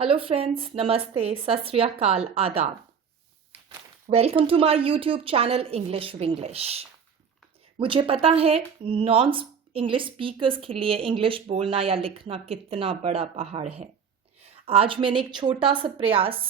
Hello friends, नमस्ते, सत श्री अकाल, आदाब। Welcome to my YouTube channel English Vinglish. मुझे पता है नॉन इंग्लिश स्पीकर्स के लिए इंग्लिश बोलना या लिखना कितना बड़ा पहाड़ है। आज मैंने एक छोटा सा प्रयास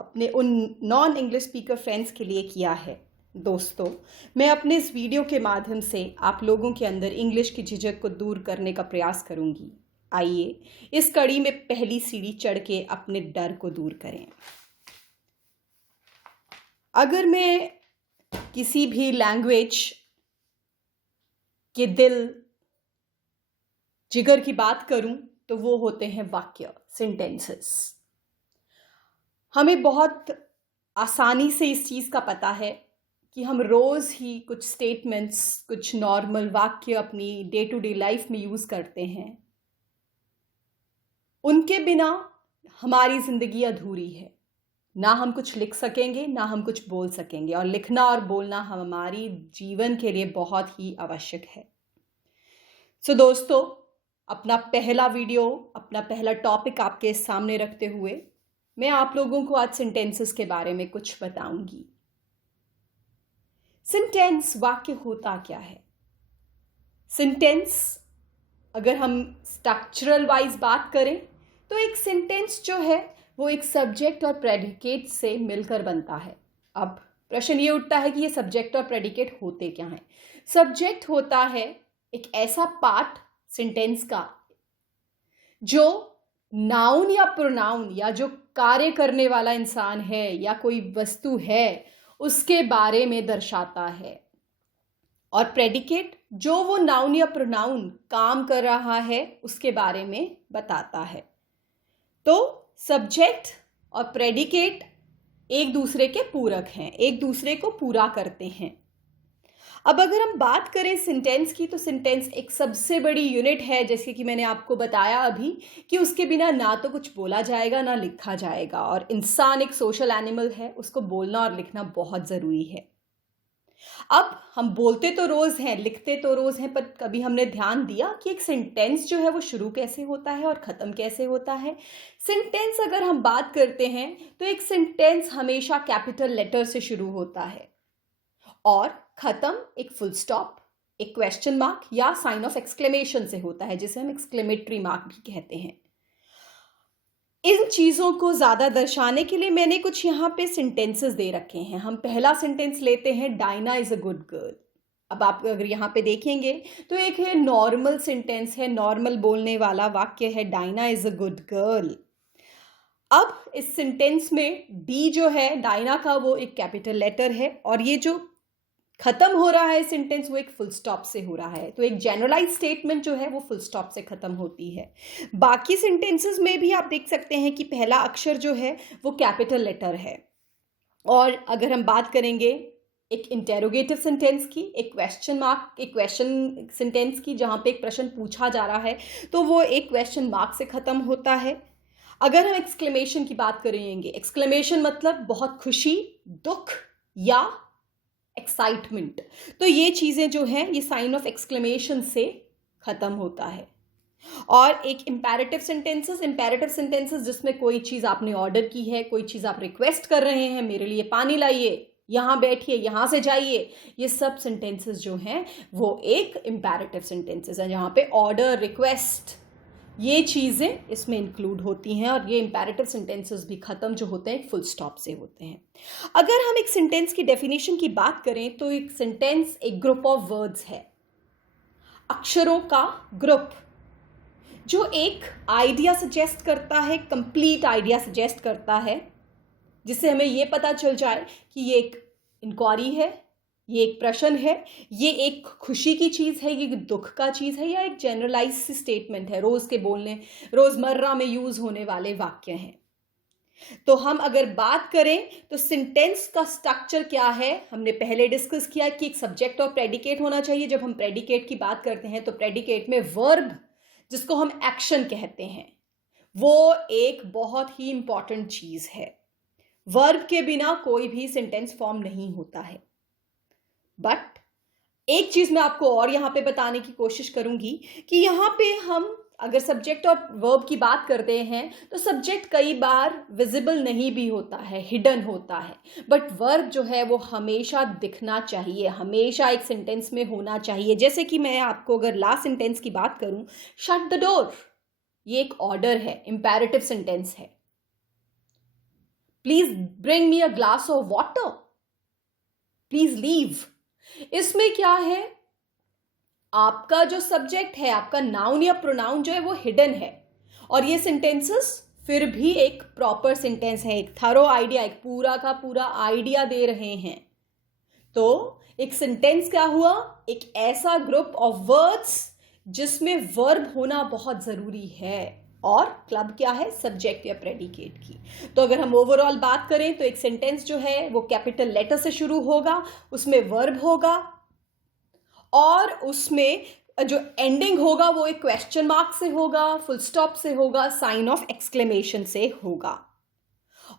अपने उन नॉन इंग्लिश स्पीकर फ्रेंड्स के लिए किया है। दोस्तों, मैं अपने इस वीडियो के माध्यम से आप लोगों के अंदर इंग्लिश की झिझक को दूर करने का प्रयास करूंगी। आइए इस कड़ी में पहली सीढ़ी चढ़ के अपने डर को दूर करें। अगर मैं किसी भी लैंग्वेज के दिल जिगर की बात करूं तो वो होते हैं वाक्य, सेंटेंसेस। हमें बहुत आसानी से इस चीज़ का पता है कि हम रोज़ ही कुछ स्टेटमेंट्स, कुछ नॉर्मल वाक्य अपनी डे टू डे लाइफ में यूज़ करते हैं। उनके बिना हमारी ज़िंदगी अधूरी है। ना हम कुछ लिख सकेंगे, ना हम कुछ बोल सकेंगे, और लिखना और बोलना हमारी जीवन के लिए बहुत ही आवश्यक है। सो दोस्तों, अपना पहला वीडियो, अपना पहला टॉपिक आपके सामने रखते हुए मैं आप लोगों को आज सेंटेंसेस के बारे में कुछ बताऊंगी। सेंटेंस, वाक्य होता क्या है? सेंटेंस, अगर हम स्ट्रक्चरल वाइज बात करें तो एक सेंटेंस जो है वो एक सब्जेक्ट और प्रेडिकेट से मिलकर बनता है। अब प्रश्न ये उठता है कि ये सब्जेक्ट और प्रेडिकेट होते क्या हैं? सब्जेक्ट होता है एक ऐसा पार्ट सेंटेंस का जो नाउन या प्रोनाउन या जो कार्य करने वाला इंसान है या कोई वस्तु है उसके बारे में दर्शाता है, और प्रेडिकेट जो वो नाउन या प्रोनाउन काम कर रहा है उसके बारे में बताता है। तो सब्जेक्ट और प्रेडिकेट एक दूसरे के पूरक हैं, एक दूसरे को पूरा करते हैं। अब अगर हम बात करें सेंटेंस की, तो सेंटेंस एक सबसे बड़ी यूनिट है, जैसे कि मैंने आपको बताया अभी, कि उसके बिना ना तो कुछ बोला जाएगा ना लिखा जाएगा, और इंसान एक सोशल एनिमल है, उसको बोलना और लिखना बहुत ज़रूरी है। अब हम बोलते तो रोज़ हैं, लिखते तो रोज़ हैं, पर कभी हमने ध्यान दिया कि एक सेंटेंस जो है वो शुरू कैसे होता है और ख़त्म कैसे होता है? सेंटेंस अगर हम बात करते हैं तो एक सेंटेंस हमेशा कैपिटल लेटर से शुरू होता है और ख़त्म एक फुल स्टॉप, एक क्वेश्चन मार्क या साइन ऑफ एक्सक्लेमेशन से होता है, जिसे हम एक्सक्लेमेटरी मार्क भी कहते हैं। इन चीज़ों को ज़्यादा दर्शाने के लिए मैंने कुछ यहाँ पे सेंटेंसेस दे रखे हैं। हम पहला सेंटेंस लेते हैं, Diana is a good girl. अब आप अगर यहाँ पे देखेंगे तो एक है नॉर्मल सेंटेंस है, नॉर्मल बोलने वाला वाक्य है, Diana is a good girl. अब इस सेंटेंस में डी जो है डायना का, वो एक कैपिटल लेटर है, और ये जो खत्म हो रहा है सेंटेंस वो एक फुल स्टॉप से हो रहा है। तो एक जनरलाइज स्टेटमेंट जो है वो फुल स्टॉप से खत्म होती है। बाकी सेंटेंसेस में भी आप देख सकते हैं कि पहला अक्षर जो है वो कैपिटल लेटर है। और अगर हम बात करेंगे एक इंटेरोगेटिव सेंटेंस की, एक क्वेश्चन मार्क, एक क्वेश्चन सेंटेंस की, जहाँ पे एक प्रश्न पूछा जा रहा है, तो वो एक क्वेश्चन मार्क से खत्म होता है। अगर हम एक्सक्लेमेशन की बात करेंगे, एक्सक्लेमेशन मतलब बहुत खुशी, दुख या एक्साइटमेंट, तो ये चीज़ें जो हैं ये साइन ऑफ एक्सक्लेमेशन से ख़त्म होता है। और एक इम्पेरेटिव सेंटेंसेस जिसमें कोई चीज़ आपने ऑर्डर की है, कोई चीज़ आप रिक्वेस्ट कर रहे हैं, मेरे लिए पानी लाइए, यहाँ बैठिए, यहाँ से जाइए, ये सब सेंटेंसेस जो हैं वो एक इम्पेरेटिव सेंटेंसेस है, जहाँ पे ऑर्डर, रिक्वेस्ट, ये चीज़ें इसमें इंक्लूड होती हैं। और ये इम्पेरेटिव सेंटेंसेस भी ख़त्म जो होते हैं फुल स्टॉप से होते हैं। अगर हम एक सेंटेंस की डेफिनेशन की बात करें तो एक सेंटेंस एक ग्रुप ऑफ वर्ड्स है, अक्षरों का ग्रुप, जो एक आइडिया सजेस्ट करता है, कंप्लीट आइडिया सजेस्ट करता है, जिससे हमें ये पता चल जाए कि ये एक इंक्वायरी है, ये एक प्रश्न है, ये एक खुशी की चीज़ है, ये दुख का चीज़ है, या एक जनरलाइज स्टेटमेंट है, रोज़ के बोलने, रोज़मर्रा में यूज़ होने वाले वाक्य हैं। तो हम अगर बात करें तो सेंटेंस का स्ट्रक्चर क्या है, हमने पहले डिस्कस किया कि एक सब्जेक्ट और प्रेडिकेट होना चाहिए। जब हम प्रेडिकेट की बात करते हैं तो प्रेडिकेट में वर्ब, जिसको हम एक्शन कहते हैं, वो एक बहुत ही इंपॉर्टेंट चीज़ है। वर्ब के बिना कोई भी सेंटेंस फॉर्म नहीं होता है। बट एक चीज़ मैं आपको और यहाँ पे बताने की कोशिश करूँगी कि यहाँ पे हम अगर सब्जेक्ट और वर्ब की बात करते हैं तो सब्जेक्ट कई बार विजिबल नहीं भी होता है, हिडन होता है, बट वर्ब जो है वो हमेशा दिखना चाहिए, हमेशा एक सेंटेंस में होना चाहिए। जैसे कि मैं आपको अगर लास्ट सेंटेंस की बात करूं, शट द डोर, ये एक ऑर्डर है, इंपैरेटिव सेंटेंस है। Please bring me a glass of water, please leave, इसमें क्या है, आपका जो सब्जेक्ट है, आपका नाउन या प्रोनाउन जो है वो हिडन है, और ये सेंटेंसेस फिर भी एक प्रॉपर सेंटेंस है, एक थरो आइडिया, एक पूरा का पूरा आइडिया दे रहे हैं। तो एक सेंटेंस क्या हुआ, एक ऐसा ग्रुप ऑफ वर्ड्स जिसमें वर्ब होना बहुत जरूरी है, और क्लब क्या है, सब्जेक्ट या प्रेडिकेट की। तो अगर हम ओवरऑल बात करें तो एक सेंटेंस जो है वो कैपिटल लेटर से शुरू होगा, उसमें वर्ब होगा, और उसमें जो एंडिंग होगा वो एक क्वेश्चन मार्क से होगा, फुल स्टॉप से होगा, साइन ऑफ एक्सक्लेमेशन से होगा।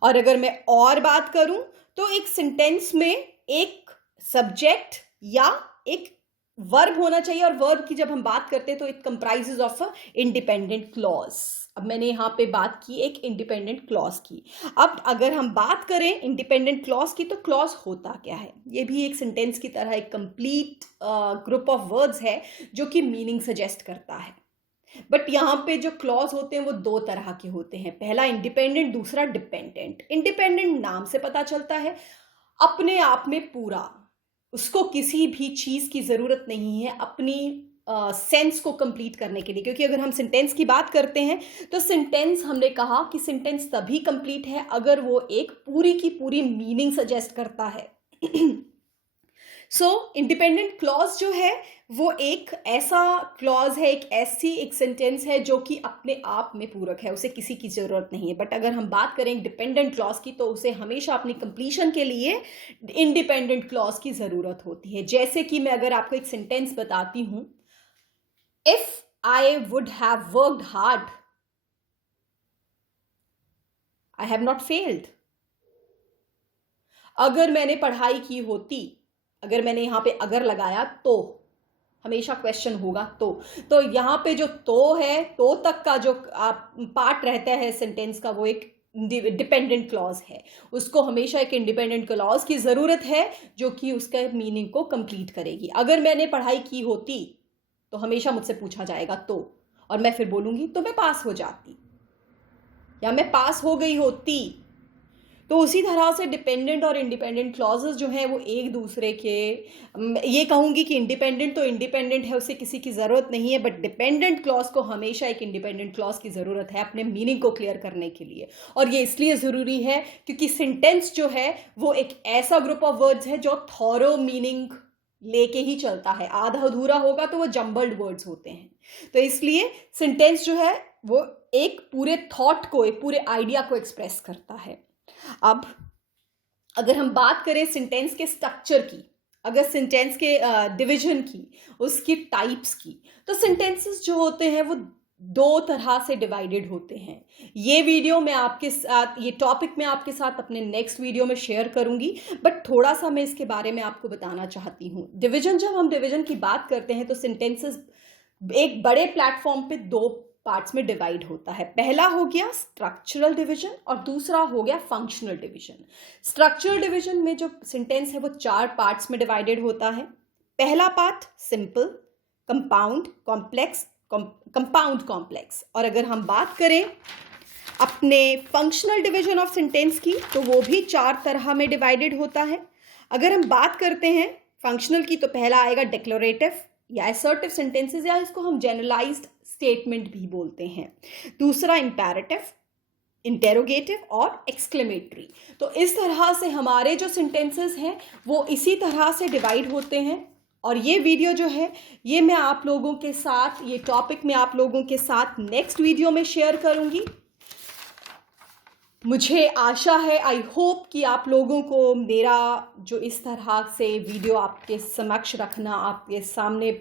और अगर मैं और बात करूं तो एक सेंटेंस में एक सब्जेक्ट या एक वर्ब होना चाहिए, और वर्ब की जब हम बात करते हैं तो it comprises of a independent clause. अब मैंने यहां पे बात की एक इंडिपेंडेंट क्लॉज की। अब अगर हम बात करें इंडिपेंडेंट क्लॉज की, तो क्लॉज होता क्या है, ये भी एक सेंटेंस की तरह एक कंप्लीट ग्रुप ऑफ वर्ड्स है जो कि मीनिंग सजेस्ट करता है। बट यहाँ पे जो क्लॉज होते हैं वो दो तरह के होते हैं, पहला इंडिपेंडेंट, दूसरा डिपेंडेंट। इंडिपेंडेंट नाम से पता चलता है अपने आप में पूरा, उसको किसी भी चीज की जरूरत नहीं है अपनी सेंस को कंप्लीट करने के लिए। क्योंकि अगर हम सेंटेंस की बात करते हैं तो सेंटेंस, हमने कहा कि सेंटेंस तभी कंप्लीट है अगर वो एक पूरी की पूरी मीनिंग सजेस्ट करता है। सो इंडिपेंडेंट क्लॉज जो है वो एक ऐसा क्लॉज है, एक ऐसी एक सेंटेंस है जो कि अपने आप में पूरक है, उसे किसी की जरूरत नहीं है। बट अगर हम बात करें डिपेंडेंट क्लॉज की तो उसे हमेशा अपनी कंप्लीशन के लिए इंडिपेंडेंट क्लॉज की जरूरत होती है। जैसे कि मैं अगर आपको एक सेंटेंस बताती हूं, if I would have worked hard I have not failed. अगर मैंने पढ़ाई की होती, अगर मैंने यहां पे अगर लगाया तो, हमेशा क्वेश्चन होगा तो यहां पे जो तो है, तो तक का जो पार्ट रहता है सेंटेंस का, वो एक डिपेंडेंट क्लॉज है, उसको हमेशा एक इंडिपेंडेंट क्लॉज की जरूरत है जो कि उसका मीनिंग को कंप्लीट करेगी। अगर मैंने पढ़ाई की होती तो हमेशा मुझसे पूछा जाएगा तो, और मैं फिर बोलूंगी तो मैं पास हो जाती, या मैं पास हो गई होती। तो उसी तरह से डिपेंडेंट और इंडिपेंडेंट क्लॉजेस जो हैं वो एक दूसरे के, ये कहूंगी कि इंडिपेंडेंट तो इंडिपेंडेंट है, उसे किसी की ज़रूरत नहीं है, बट डिपेंडेंट क्लॉज को हमेशा एक इंडिपेंडेंट क्लॉज की ज़रूरत है अपने मीनिंग को क्लियर करने के लिए। और ये इसलिए ज़रूरी है क्योंकि सेंटेंस जो है वो एक ऐसा ग्रुप ऑफ वर्ड्स है जो थॉरो मीनिंग लेके ही चलता है, आधा अधूरा होगा तो वो जम्बल्ड वर्ड्स होते हैं। तो इसलिए सेंटेंस जो है वो एक पूरे थॉट को, एक पूरे आइडिया को एक्सप्रेस करता है। अब अगर हम बात करें सेंटेंस के स्ट्रक्चर की, अगर सेंटेंस के डिवीजन की, उसकी टाइप्स की, तो सेंटेंसेस जो होते हैं वो दो तरह से डिवाइडेड होते हैं। ये वीडियो मैं आपके साथ, ये टॉपिक मैं आपके साथ अपने नेक्स्ट वीडियो में शेयर करूंगी, बट थोड़ा सा मैं इसके बारे में आपको बताना चाहती हूँ। डिवीजन, जब हम डिवीजन की बात करते हैं तो सेंटेंसेस एक बड़े प्लेटफॉर्म पे दो पार्ट्स में डिवाइड होता है। पहला हो गया स्ट्रक्चरल डिवीजन और दूसरा हो गया फंक्शनल डिवीजन। स्ट्रक्चरल डिवीजन में जो सेंटेंस है वो चार पार्ट्स में डिवाइडेड होता है। पहला part simple, compound, complex, compound complex. और अगर हम बात करें अपने फंक्शनल डिवीजन ऑफ सेंटेंस की तो वो भी चार तरह में डिवाइडेड होता है। अगर हम बात करते हैं फंक्शनल की तो पहला आएगा डिक्लेरेटिव या असर्टिव सेंटेंसेस, या इसको हम जनरलाइज्ड स्टेटमेंट भी बोलते हैं। दूसरा इंपैरेटिव, इंटेरोगेटिव और एक्सक्लेमेटरी। तो इस तरह से हमारे जो सेंटेंसेस हैं वो इसी तरह से डिवाइड होते हैं। और ये वीडियो जो है ये मैं आप लोगों के साथ, ये टॉपिक मैं आप लोगों के साथ नेक्स्ट वीडियो में शेयर करूंगी। मुझे आशा है, आई होप कि आप लोगों को मेरा जो इस तरह से वीडियो आपके समक्ष रखना, आपके सामने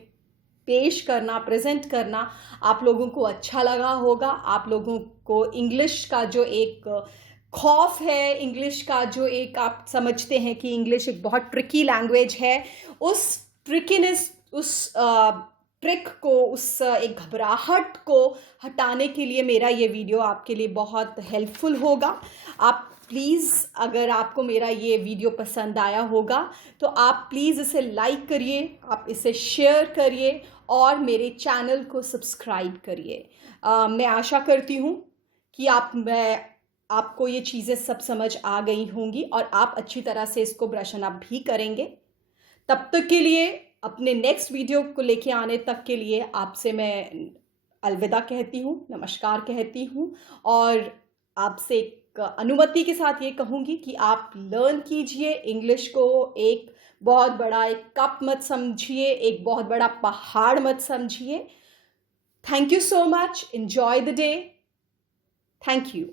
पेश करना, प्रेजेंट करना, आप लोगों को अच्छा लगा होगा। आप लोगों को इंग्लिश का जो एक खौफ है, इंग्लिश का जो एक आप समझते हैं कि इंग्लिश एक बहुत ट्रिकी लैंग्वेज है, उस ट्रिकीनेस, उस ट्रिक को, उस एक घबराहट को हटाने के लिए मेरा ये वीडियो आपके लिए बहुत हेल्पफुल होगा। आप प्लीज़, अगर आपको मेरा ये वीडियो पसंद आया होगा तो आप प्लीज़ इसे लाइक करिए, आप इसे शेयर करिए और मेरे चैनल को सब्सक्राइब करिए। मैं आशा करती हूँ कि आपको ये चीज़ें सब समझ आ गई होंगी और आप अच्छी तरह से इसको ब्रश अप भी करेंगे। तब तक के लिए, अपने नेक्स्ट वीडियो को लेके आने तक के लिए आपसे मैं अलविदा कहती हूँ, नमस्कार कहती हूँ और आपसे एक अनुमति के साथ ये कहूँगी कि आप लर्न कीजिए इंग्लिश को। एक बहुत बड़ा एक कप मत समझिए, एक बहुत बड़ा पहाड़ मत समझिए। Thank you so much. Enjoy the day. Thank you.